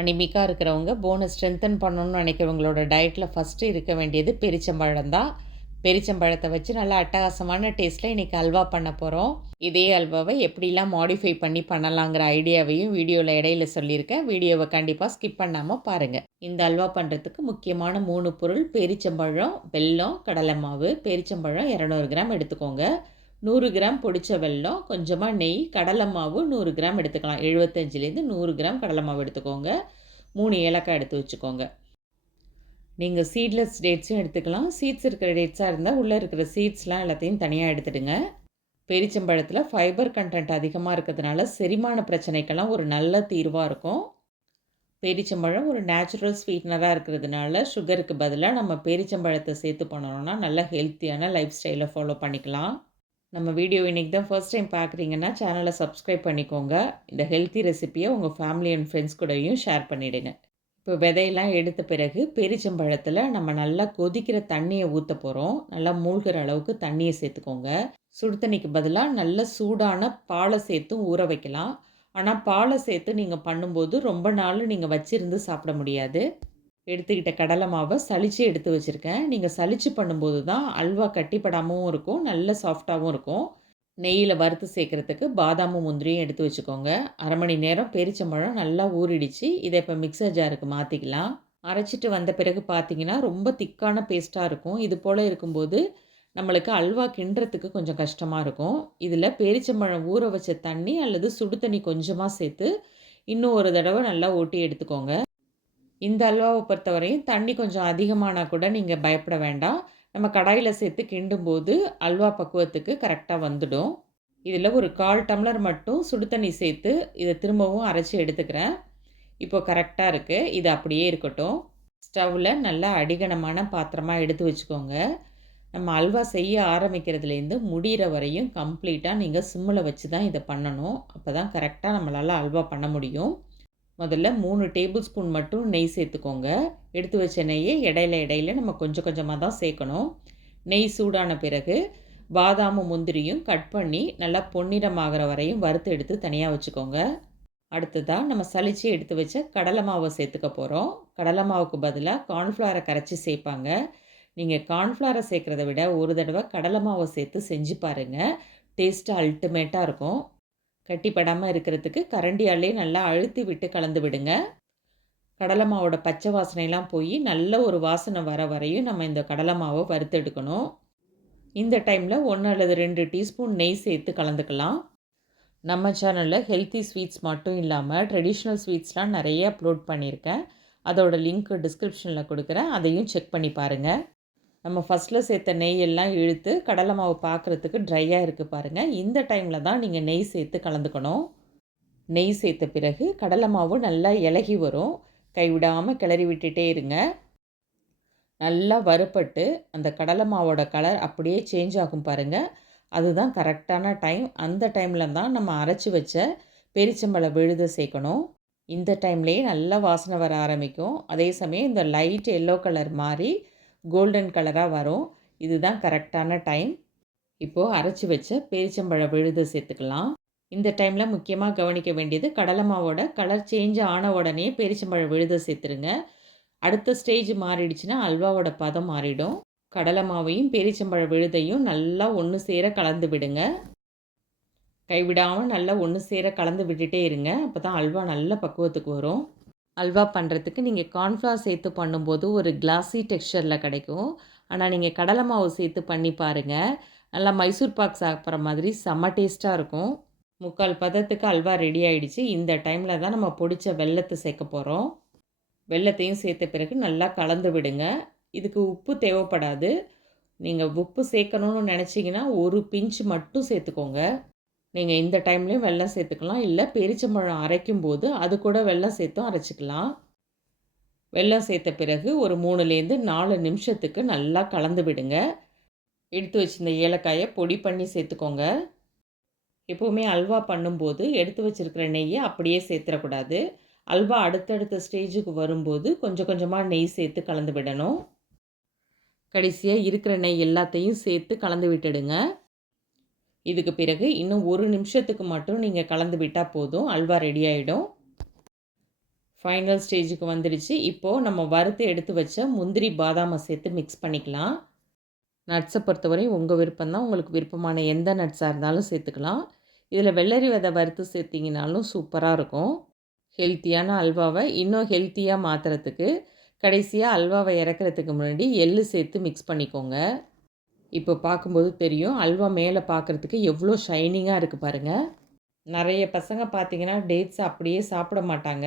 அனிமிக்காக இருக்கிறவங்க போனை ஸ்ட்ரென்தன் பண்ணணும்னு நினைக்கிறவங்களோட டயட்டில் ஃபஸ்ட்டு இருக்க வேண்டியது பெரிச்சம்பழம் தான். பெரிச்சம்பழத்தை வச்சு நல்லா அட்டகாசமான டேஸ்ட்டில் இன்றைக்கி அல்வா பண்ண போகிறோம் இதே அல்வாவை எப்படிலாம் மாடிஃபை பண்ணி பண்ணலாங்கிற ஐடியாவையும் வீடியோவில் இடையில சொல்லியிருக்கேன். வீடியோவை கண்டிப்பாக ஸ்கிப் பண்ணாமல் பாருங்கள் இந்த அல்வா பண்ணுறதுக்கு முக்கியமான மூணு பொருள் பெரிச்சம்பழம் வெல்லம் கடலை மாவு. பெரிச்சம்பழம் இரநூறு கிராம் எடுத்துக்கோங்க. நூறு கிராம் பொடிச்ச வெல்லம் கொஞ்சமாக நெய் கடலை மாவு நூறு கிராம் எடுத்துக்கலாம். எழுபத்தஞ்சிலேருந்து நூறு கிராம் கடலை மாவு எடுத்துக்கோங்க. மூணு ஏலக்காய் எடுத்து வச்சுக்கோங்க. நீங்கள் சீட்லெஸ் டேட்ஸும் எடுத்துக்கலாம். சீட்ஸ் இருக்கிற டேட்ஸாக இருந்தால் உள்ளே இருக்கிற சீட்ஸ்லாம் எல்லாத்தையும் தனியாக எடுத்துடுங்க. பெரிச்சம்பழத்தில் ஃபைபர் கண்டென்ட் அதிகமாக இருக்கிறதுனால செரிமான பிரச்சனைக்கெல்லாம் ஒரு நல்ல தீர்வாக இருக்கும். பேரிச்சம்பழம் ஒரு நேச்சுரல் ஸ்வீட்னராக இருக்கிறதுனால சுகருக்கு பதிலாக நம்ம பேரிச்சம்பழத்தை சேர்த்து பண்ணணும்னா நல்ல ஹெல்த்தியான லைஃப் ஸ்டைலை ஃபாலோ பண்ணிக்கலாம். நம்ம வீடியோ இன்றைக்கி தான் ஃபர்ஸ்ட் டைம் பார்க்குறீங்கன்னா சேனலை சப்ஸ்கிரைப் பண்ணிக்கோங்க. இந்த ஹெல்த்தி ரெசிப்பியை உங்கள் ஃபேமிலி அண்ட் ஃப்ரெண்ட்ஸ் கூடயும் ஷேர் பண்ணிவிடுங்க இப்போ விதையெல்லாம் எடுத்த பிறகு பெரிச்சம்பழத்தில் நம்ம நல்லா கொதிக்கிற தண்ணியை ஊற்ற போகிறோம் நல்லா மூழ்கிற அளவுக்கு தண்ணியை சேர்த்துக்கோங்க. சுடு தண்ணிக்கு பதிலாக நல்ல சூடான பாலை சேர்த்தும் ஊற வைக்கலாம். ஆனால் பாலை சேர்த்து நீங்கள் பண்ணும்போது ரொம்ப நாள் நீங்கள் வச்சிருந்து சாப்பிட முடியாது. எடுத்துக்கிட்ட கடலை மாவை சளிச்சு எடுத்து வச்சுருக்கேன். நீங்கள் சளிச்சு பண்ணும்போது தான் அல்வா கட்டிப்படாமவும் இருக்கும் நல்ல சாஃப்டாகவும் இருக்கும். நெய்யில் வறுத்து சேர்க்குறதுக்கு பாதாமும் முந்திரியும் எடுத்து வச்சுக்கோங்க. அரை மணி நேரம் பெரிச்சம்பழம் நல்லா ஊறிடுச்சு. இதை இப்போ மிக்சர் ஜாருக்கு மாற்றிக்கலாம் அரைச்சிட்டு வந்த பிறகு பார்த்தீங்கன்னா ரொம்ப திக்கான பேஸ்ட்டாக இருக்கும். இது போல் இருக்கும்போது நம்மளுக்கு அல்வா கிண்டுறதுக்கு கொஞ்சம் கஷ்டமாக இருக்கும். இதில் பேரிச்சம்பழம் ஊற வச்ச தண்ணி அல்லது சுடு தண்ணி கொஞ்சமாக சேர்த்து இன்னும் ஒரு தடவை நல்லா ஓட்டி எடுத்துக்கோங்க. இந்த அல்வாவை பொறுத்தவரையும் தண்ணி கொஞ்சம் அதிகமானால் கூட நீங்கள் பயப்பட வேண்டாம். நம்ம கடாயில் சேர்த்து கிண்டும்போது அல்வா பக்குவத்துக்கு கரெக்டாக வந்துடும். இதில் ஒரு கால் டம்ளர் மட்டும் சுடு தண்ணி சேர்த்து இதை திரும்பவும் அரைச்சி எடுத்துக்கிறேன். இப்போ கரெக்டாக இருக்குது இது அப்படியே இருக்கட்டும். ஸ்டவ்வில் நல்லா அடிகனமான பாத்திரமாக எடுத்து வச்சுக்கோங்க. நம்ம அல்வா செய்ய ஆரம்பிக்கிறதுலேருந்து முடிகிற வரையும் கம்ப்ளீட்டாக நீங்கள் சிம்மில் வச்சு தான் இதை பண்ணணும். அப்போ தான் கரெக்டாக நம்மளால் அல்வா பண்ண முடியும். முதல்ல மூணு டேபிள் ஸ்பூன் மட்டும் நெய் சேர்த்துக்கோங்க. எடுத்து வச்ச நெய்யை இடையில இடையில நம்ம கொஞ்சம் கொஞ்சமாக தான் சேர்க்கணும். நெய் சூடான பிறகு பாதாமும் முந்திரியும் கட் பண்ணி நல்லா பொன்னிறமாகிற வரையும் வறுத்து எடுத்து தனியாக வச்சுக்கோங்க. அடுத்ததாக நம்ம சளிச்சு எடுத்து வச்ச கடலை மாவை சேர்த்துக்க போகிறோம் கடலை மாவுக்கு பதிலாக கார்ன்ஃப்ளவரை கரைச்சி சேர்ப்பாங்க. நீங்கள் கார்ன்ஃப்ளவரை சேர்க்குறத விட ஒரு தடவை கடலை மாவை சேர்த்து செஞ்சு பாருங்கள் டேஸ்ட்டு அல்டிமேட்டாக இருக்கும். கட்டிப்படாமல் இருக்கிறதுக்கு கரண்டியாலே நல்லா அழுத்தி விட்டு கலந்து விடுங்க. கடலை மாவோட பச்சை வாசனைலாம் போய் நல்ல ஒரு வாசனை வர வரையும் நம்ம இந்த கடலை மாவை வறுத்தெடுக்கணும் இந்த டைமில் ஒன்று அல்லது ரெண்டு டீஸ்பூன் நெய் சேர்த்து கலந்துக்கலாம். நம்ம சேனலில் ஹெல்த்தி ஸ்வீட்ஸ் மட்டும் இல்லாமல் ட்ரெடிஷ்னல் ஸ்வீட்ஸ்லாம் நிறைய அப்லோட் பண்ணியிருக்கேன். அதோட லிங்க் டிஸ்கிரிப்ஷனில் கொடுக்குறேன். அதையும் செக் பண்ணி பாருங்கள் நம்ம ஃபஸ்ட்டில் சேர்த்த நெய் எல்லாம் இழுத்து கடலை மாவு பார்க்குறதுக்கு ட்ரையாக இருக்குது பாருங்கள் இந்த டைமில் தான் நீங்கள் நெய் சேர்த்து கலந்துக்கணும். நெய் சேர்த்த பிறகு கடலை மாவு நல்லா இலகி வரும். கைவிடாமல் கிளறி விட்டுட்டே இருங்க. நல்லா வறுப்பட்டு அந்த கடலை மாவோட கலர் அப்படியே சேஞ்ச் ஆகும் பாருங்கள் அதுதான் கரெக்டான டைம் அந்த டைமில் தான் நம்ம அரைச்சி வச்ச பெரிச்சம்பழ விழுத சேர்க்கணும். இந்த டைம்லேயே நல்லா வாசனை வர ஆரம்பிக்கும். அதே சமயம் இந்த லைட் எல்லோ கலர் மாதிரி கோல்டன் கலராக வரும். இதுதான் கரெக்டான டைம். இப்போது அரைச்சி வச்ச பேரிச்சம்பழ விழுது சேர்த்துக்கலாம். இந்த டைமில் முக்கியமாக கவனிக்க வேண்டியது கடலை மாவோட கலர் சேஞ்ச் ஆன உடனே பேரிச்சம்பழ விழுதை சேர்த்துருங்க. அடுத்த ஸ்டேஜ் மாறிடுச்சுன்னா அல்வாவோட பதம் மாறிடும். கடலை மாவையும் பேரிச்சம்பழ விழுதையும் நல்லா ஒன்று சேர கலந்து விடுங்க. கைவிடாமல் நல்லா ஒன்று சேர கலந்து விட்டுட்டே இருங்க. அப்போ தான் அல்வா நல்ல பக்குவத்துக்கு வரும். அல்வா பண்ணுறதுக்கு நீங்கள் கார்ன்ஃப்ளவர் சேர்த்து பண்ணும்போது ஒரு கிளாஸி டெக்ஸ்சரில் கிடைக்கும். ஆனால் நீங்கள் கடலை மாவு சேர்த்து பண்ணி பாருங்கள் நல்லா மைசூர் பாக் சாப்பிட்ற மாதிரி செம்ம டேஸ்ட்டாக இருக்கும். முக்கால் பதத்துக்கு அல்வா ரெடி ஆகிடுச்சு இந்த டைமில் தான் நம்ம பிடிச்ச வெள்ளத்தை சேர்க்க போகிறோம் வெள்ளத்தையும் சேர்த்த பிறகு நல்லா கலந்து விடுங்க. இதுக்கு உப்பு தேவைப்படாது. நீங்கள் உப்பு சேர்க்கணுன்னு நினச்சிங்கன்னா ஒரு பிஞ்சு மட்டும் சேர்த்துக்கோங்க. நீங்கள் இந்த டைம்லேயும் வெள்ளம் சேர்த்துக்கலாம். இல்லை பெரிச்சம்பழம் அரைக்கும் போது அது கூட வெள்ளம் சேர்த்தும் அரைச்சிக்கலாம். வெள்ளம் சேர்த்த பிறகு ஒரு மூணுலேருந்து நாலு நிமிஷத்துக்கு நல்லா கலந்து விடுங்க. எடுத்து வச்சிருந்த ஏலக்காயை பொடி பண்ணி சேர்த்துக்கோங்க. எப்போவுமே அல்வா பண்ணும்போது எடுத்து வச்சுருக்கிற நெய்யை அப்படியே சேர்த்துடக்கூடாது. அல்வா அடுத்தடுத்த ஸ்டேஜுக்கு வரும்போது கொஞ்சம் கொஞ்சமாக நெய் சேர்த்து கலந்து விடணும். கடைசியாக இருக்கிற நெய் எல்லாத்தையும் சேர்த்து கலந்து விட்டுடுங்க. இதுக்கு பிறகு இன்னும் ஒரு நிமிஷத்துக்கு மட்டும் நீங்கள் கலந்து விட்டால் போதும். அல்வா ரெடி ஆகிடும் ஃபைனல் ஸ்டேஜுக்கு வந்துடுச்சு இப்போது நம்ம வறுத்து எடுத்து வச்ச முந்திரி பாதாமை சேர்த்து மிக்ஸ் பண்ணிக்கலாம். நட்ஸை பொறுத்தவரை உங்கள் விருப்பம் தான் உங்களுக்கு விருப்பமான எந்த நட்ஸாக இருந்தாலும் சேர்த்துக்கலாம். இதில் வெள்ளரி விதை வறுத்து சேர்த்திங்கனாலும் சூப்பராக இருக்கும். ஹெல்த்தியான அல்வாவை இன்னும் ஹெல்த்தியாக மாற்றுறதுக்கு கடைசியாக அல்வாவை இறக்குறதுக்கு முன்னாடி எள்ளு சேர்த்து மிக்ஸ் பண்ணிக்கோங்க. இப்போ பார்க்கும்போது தெரியும். அல்வா மேலே பார்க்குறதுக்கு எவ்வளோ ஷைனிங்காக இருக்குது பாருங்கள் நிறைய பசங்க பார்த்தீங்கன்னா டேட்ஸ் அப்படியே சாப்பிட மாட்டாங்க.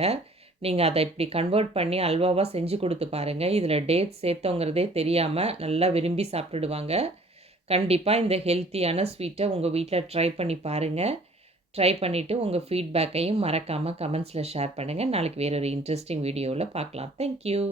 நீங்கள் அதை இப்படி கன்வெர்ட் பண்ணி அல்வாவாக செஞ்சு கொடுத்து பாருங்கள் இதில் டேட்ஸ் சேர்த்தோங்கிறதே தெரியாமல் நல்லா விரும்பி சாப்பிட்டுடுவாங்க. கண்டிப்பாக இந்த ஹெல்த்தியான ஸ்வீட்டை உங்கள் வீட்டில் ட்ரை பண்ணி பாருங்கள் ட்ரை பண்ணிவிட்டு உங்கள் ஃபீட்பேக்கையும் மறக்காமல் கமெண்ட்ஸில் ஷேர் பண்ணுங்கள் நாளைக்கு வேறு ஒரு இன்ட்ரெஸ்டிங் வீடியோவில் பார்க்கலாம் தேங்க்யூ